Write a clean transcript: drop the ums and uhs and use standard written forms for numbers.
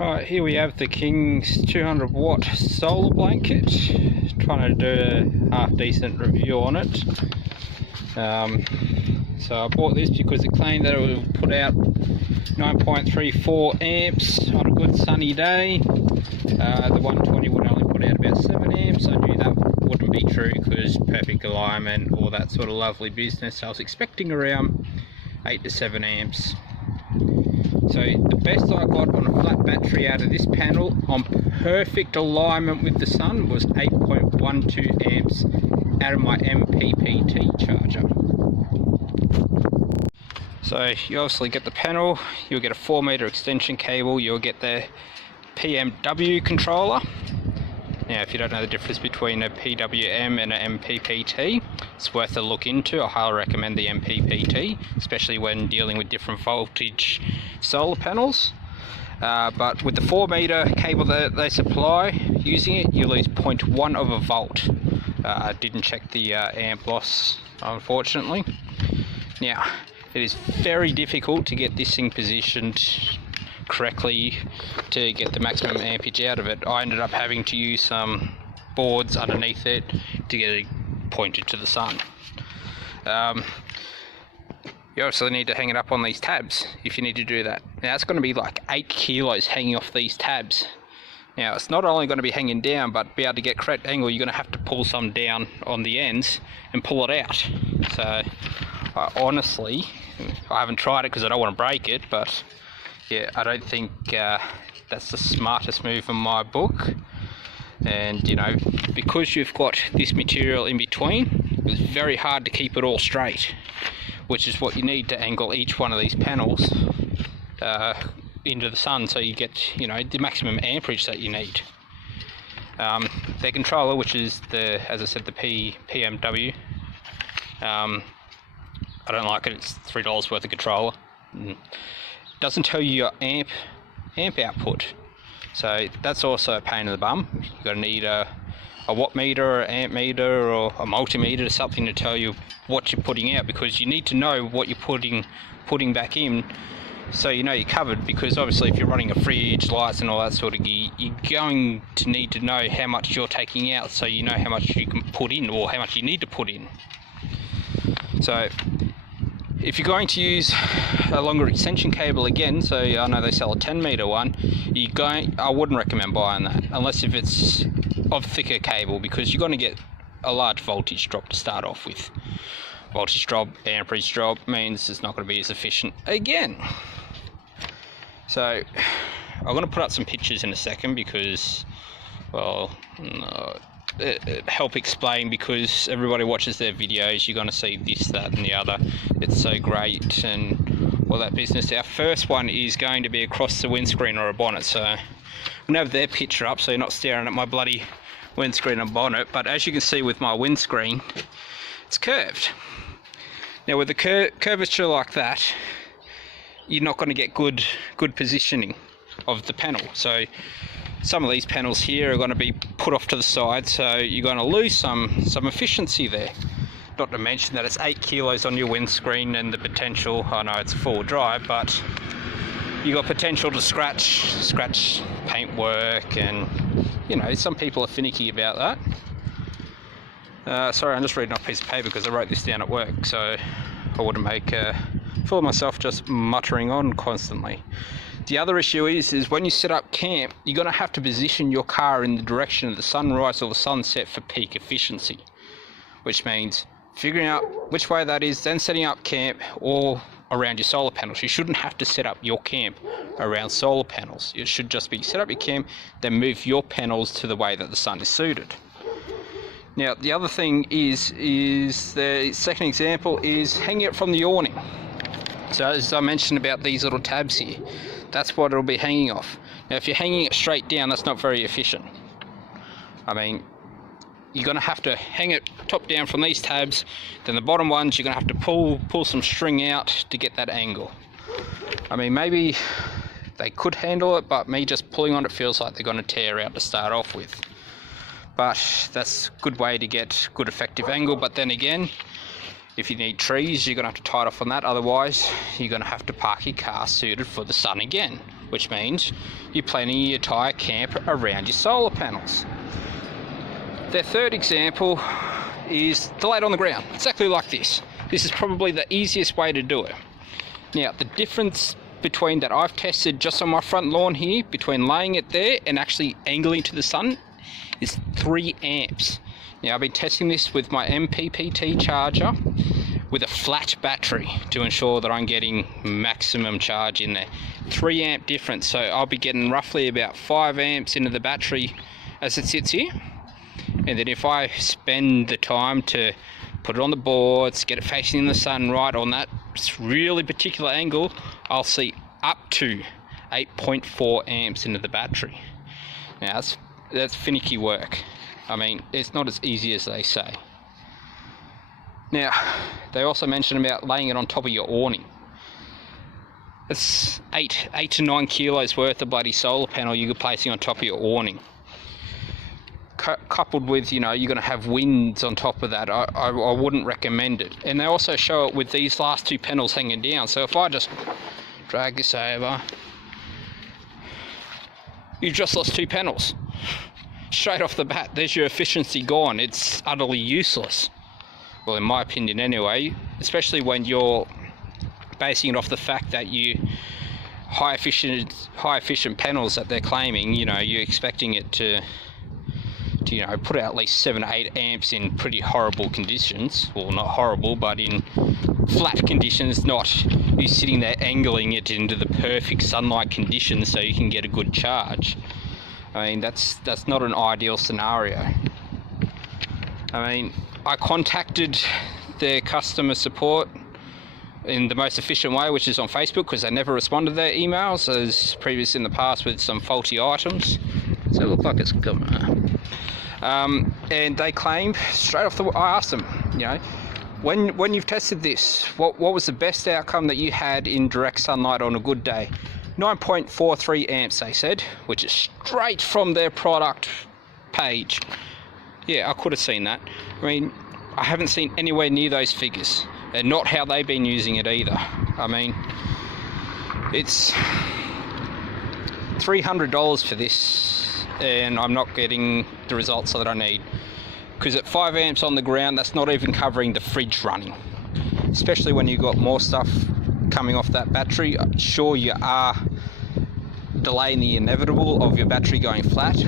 Alright, here we have the King's 200 watt solar blanket. Trying to do a half decent review on it. So I bought this because it claimed that it would put out 9.34 amps on a good sunny day. The 120 would only put out about 7 amps. I knew that wouldn't be true because perfect alignment, all that sort of lovely business. So I was expecting around 8 to 7 amps. So the best I got on a flat battery out of this panel on perfect alignment with the sun was 8.12 amps out of my MPPT charger. So you obviously get the panel, you'll get a 4-meter extension cable, you'll get the PMW controller. Now if you don't know the difference between a PWM and an MPPT, it's worth a look into. I highly recommend the MPPT, especially when dealing with different voltage solar panels. But with the 4-meter cable that they supply, using it you lose 0.1 of a volt. I didn't check the amp loss, unfortunately. Now it is very difficult to get this thing positioned correctly to get the maximum ampage out of it. I ended up having to use some boards underneath it to get it pointed to the sun. You also need to hang it up on these tabs if you need to do that. Now it's going to be like 8 kilos hanging off these tabs. Now it's not only going to be hanging down, but be able to get correct angle, you're going to have to pull some down on the ends and pull it out. So honestly, I haven't tried it because I don't want to break it, but yeah, I don't think that's the smartest move in my book. And you know, because you've got this material in between, it's very hard to keep it all straight, which is what you need to angle each one of these panels into the sun, so you get, you know, the maximum amperage that you need. Their controller, which is the, as I said, the PMW, I don't like it. It's $3 worth of controller. Doesn't tell you your amp output, so that's also a pain in the bum. You're going to need a watt meter or amp meter or a multimeter or something to tell you what you're putting out, because you need to know what you're putting back in, so you know you're covered. Because obviously if you're running a fridge, lights and all that sort of gear, you're going to need to know how much you're taking out, so you know how much you can put in or how much you need to put in. So if you're going to use a longer extension cable again, so I know they sell a 10-meter one, I wouldn't recommend buying that unless if it's of thicker cable, because you're going to get a large voltage drop to start off with. Voltage drop, amperage drop means it's not going to be as efficient again. So I'm going to put up some pictures in a second because, well, help explain, because everybody watches their videos, you're going to see this, that and the other. It's so great and all that business. Our first one is going to be across the windscreen or a bonnet, so I'm going to have their picture up so you're not staring at my bloody windscreen and bonnet. But as you can see with my windscreen, it's curved. Now with a curvature like that, you're not going to get good positioning of the panel. So some of these panels here are going to be put off to the side, so you're going to lose some efficiency there. Not to mention that it's 8 kilos on your windscreen and the potential, I know it's full drive, but you got potential to scratch paintwork, and you know, some people are finicky about that. Sorry, I'm just reading off a piece of paper because I wrote this down at work, so I wouldn't make a fool of myself just muttering on constantly. The other issue is when you set up camp, you're going to have to position your car in the direction of the sunrise or the sunset for peak efficiency, which means figuring out which way that is, then setting up camp all around your solar panels. You shouldn't have to set up your camp around solar panels. It should just be set up your camp, then move your panels to the way that the sun is suited. Now the other thing is the second example is hanging it from the awning. So as I mentioned about these little tabs here, that's what it'll be hanging off. Now if you're hanging it straight down, that's not very efficient. I mean, you're going to have to hang it top down from these tabs, then the bottom ones you're going to have to pull some string out to get that angle. I mean, maybe they could handle it, but me just pulling on it feels like they're going to tear out to start off with. But that's a good way to get good effective angle. But then again, if you need trees, you're going to have to tie it off on that, otherwise you're going to have to park your car suited for the sun again. which means you're planning your entire camp around your solar panels. Their third example is delayed on the ground, exactly like this. This is probably the easiest way to do it. Now, the difference between that I've tested just on my front lawn here, between laying it there and actually angling to the sun, is 3 amps. Now, I've been testing this with my MPPT charger with a flat battery to ensure that I'm getting maximum charge in there. 3 amp difference, so I'll be getting roughly about 5 amps into the battery as it sits here. And then if I spend the time to put it on the boards, get it facing the sun right on that really particular angle, I'll see up to 8.4 amps into the battery. Now that's finicky work. I mean, it's not as easy as they say. Now, they also mentioned about laying it on top of your awning. It's 8 to 9 kilos worth of bloody solar panel you're placing on top of your awning. Coupled with, you know, you're going to have winds on top of that, I wouldn't recommend it. And they also show it with these last 2 panels hanging down. So if I just drag this over, you've just lost 2 panels. Straight off the bat, there's your efficiency gone. It's utterly useless. Well, in my opinion anyway, especially when you're basing it off the fact that you high efficient panels that they're claiming, you know, you're expecting it to you know, put out at least 7 to 8 amps in pretty horrible conditions. Well, not horrible, but in flat conditions, not you sitting there angling it into the perfect sunlight conditions so you can get a good charge. I mean, that's not an ideal scenario. I mean, I contacted their customer support in the most efficient way, which is on Facebook, because they never responded to their emails as previous in the past with some faulty items. So it looked like it's coming. And they claimed straight off I asked them, you know, when you've tested this, what was the best outcome that you had in direct sunlight on a good day? 9.43 amps, they said, which is straight from their product page. Yeah, I could have seen that. I mean, I haven't seen anywhere near those figures, and not how they've been using it either. I mean, it's $300 for this, and I'm not getting the results that I need. Because at 5 amps on the ground, that's not even covering the fridge running. Especially when you've got more stuff coming off that battery. Sure, you are delaying the inevitable of your battery going flat,